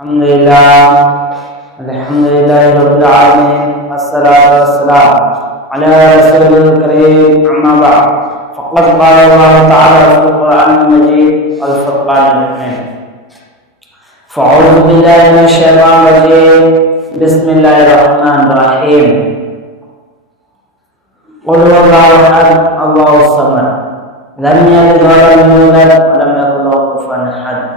Alhamdulillah Rabbil Alamin, wassalatu wassalamu ala Rasulil Karim, amma ba'd. Faqad qala Allah Ta'ala fil Qur'anil Majid wal Furqanil Hamid. Fa'udhu billahi minash shaitanir rajim. Bismillahirrahmanirrahim. Qul huwallahu ahad, Allahus samad. Lam yalid wa lam yulad wa lam yakul lahu kufuwan ahad.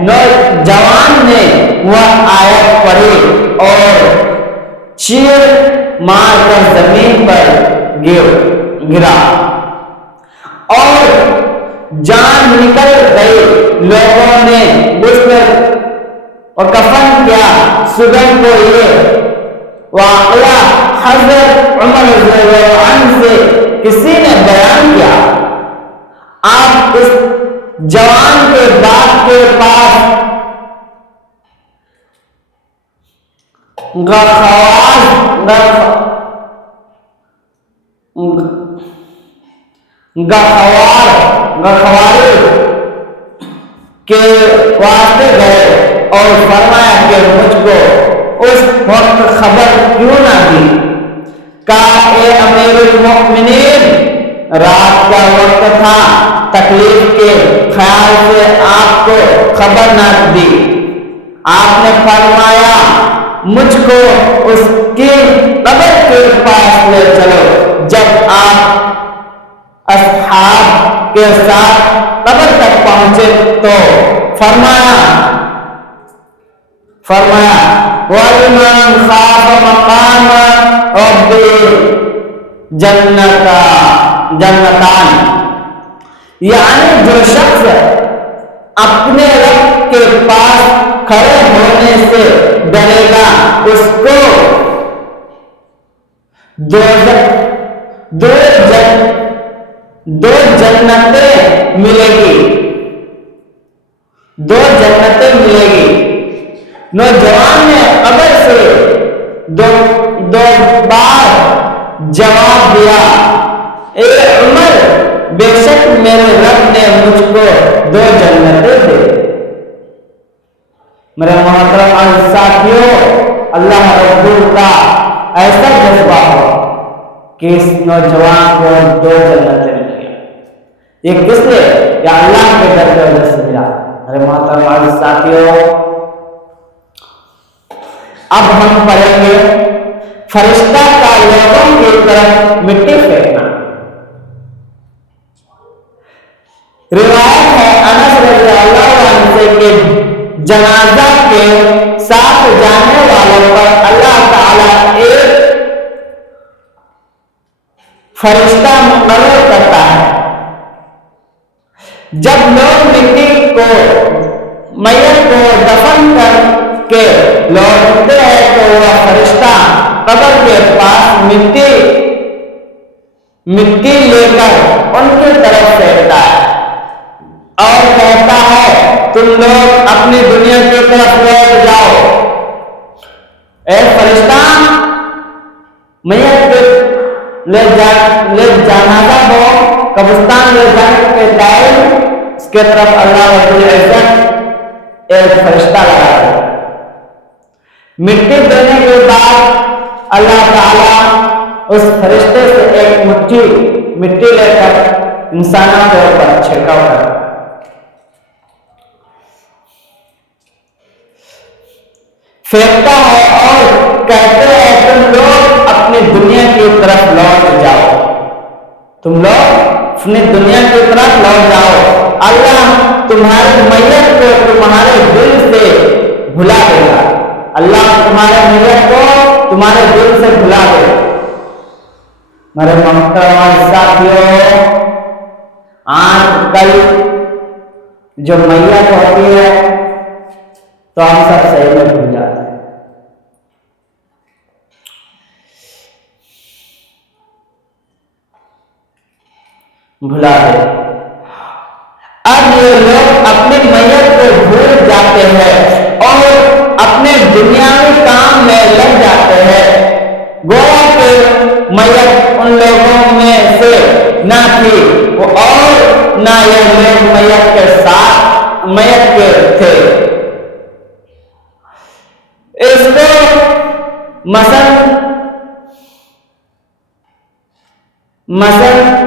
نوجوان نے وہ آیت پڑھی اور چیر مار کر زمین پر گرا اور جان نکل گئی. لوگوں نے غسل اور کفن کیا. صبح کو یہ واقعہ حضرت عمر رضی اللہ عنہ سے کسی نے بیان کیا. آپ اس جوان کے باپ کے پاس گخواری کے واسطے گئے اور فرمایا کہ مجھ کو اس وقت خبر کیوں نہ دی. کہا اے امیر المؤمنین رات کا وقت تھا, تکلیف کے خیال سے آپ کو خبر نہ دی. آپ نے فرمایا مجھ کو اس کی قبر کے پاس لے چلو. جب آپ اصحاب کے ساتھ قبر تک پہنچے تو فرمایا وَلِمَنْ خَافَ مَقَامَ رَبِّهِ جنتان, یعنی جو شخص اپنے رب کے پاس کھڑے ہونے سے ڈرے گا اس کو دو جنتیں ملے گی. نوجوان نے قبر سے دو بار جواب دیا, اے عمر بے شک میرے رب نے مجھ کو 2 جنتیں دے. میرے محترم ساتھیوں, اللہ رب کا ایسا جذبہ ہو کہ اس نوجوان کو 2 جنتیں مل گیا. یہ کس لیے؟ یا اللہ کے در کی وجہ سے ملا. میرے محترم ساتھیوں, اب ہم پڑھیں گے فرشتہ کا لوگوں کی طرف مٹی پھینکنا. روایت ہے انس رضی اللہ عنہ سے کہ جنازہ کے ساتھ جانے والوں پر اللہ تعالی ایک فرشتہ مقرر کرتا ہے. جب لوگ میت کو دفن کر کے لوٹتے ہیں تو وہ فرشتہ قبر کے پاس مٹی لے کر ان کی طرف پھینکتا ہے اور کہتا ہے تم لوگ اپنی دنیا کی طرف لوٹ جاؤ. اے فرشتہ میت لے جنازہ کو قبرستان لے جانے کے ٹائم اس کے طرف اللہ رب العزت ایک فرشتہ لگا دے. مٹی دینے کے بعد اللہ تعالی اس فرشتے سے ایک مٹھی مٹی لے کر انسانوں کے اوپر چھڑکاؤ کرتا ہے. پھینکتا ہے اور کہتے ہیں تم لوگ اپنی دنیا کی طرف لوٹ جاؤ. تم لوگ اپنی دنیا کی طرف لوٹ جاؤ. اللہ تمہارے میت کو تمہارے دل سے بھلا دے گا. اللہ تمہارے میت کو تمہارے دل سے بھلا دے گا. میرے محترم ساتھیوں, آج کل جو میت ہوتی ہے تو ہم سب صحیح میں بھول جاتے ہیں. بھلا دے. اب یہ لوگ اپنی میت کو بھول جاتے ہیں اور اپنے دنیاوی کام میں لگ جاتے ہیں. گویا کہ میت ان لوگوں میں سے نہ تھی اور نہ یہ لوگ میت کے ساتھ میت کے تھے. اس کو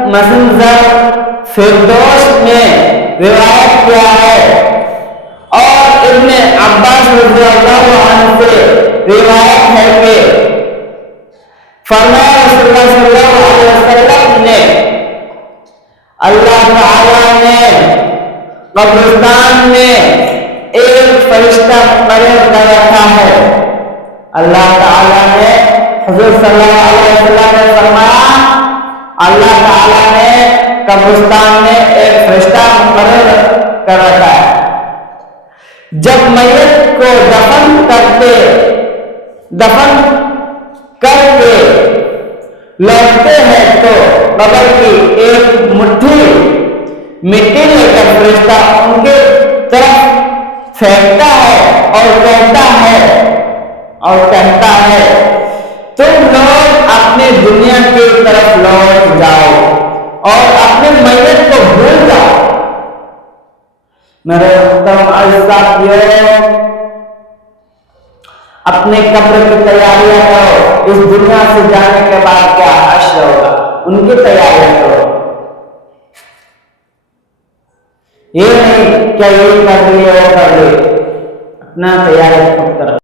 مسنظر فردوس میں روایت کیا ہے اور ابن عباس رضی اللہ عنہ سے روایت ہے کہ فرمایا رسول اللہ صلی اللہ علیہ وسلم نے اللہ تعالی نے قبرستان میں ایک فرشتہ مقرر کر رکھا ہے۔ اللہ تعالیٰ نے حضور صلی اللہ علیہ وسلم نے فرمایا اللہ تعالیٰ نے قبرستان میں ایک فرشتہ مقرر کر رکھا ہے۔ جب میت کو دفن کر کے لوٹتے ہیں تو قبر کی ایک مٹھی مٹی لے کر فرشتہ ان کے طرف پھینکتا ہے اور کہتا ہے تم لوگ اپنے دنیا کی طرف لوٹ جاؤ اور اپنے میت کو بھول جاؤ۔ میرے محترم عزیز ساتھیو، اپنے قبر کی تیاریاں کرو۔ اس دنیا سے جانے کے بعد کیا حشر ہوگا، ان کی تیاریاں کرو۔ یہ نہیں کہ یہ کر لیے وہ کر لیے، اپنا تیاری خود کرو۔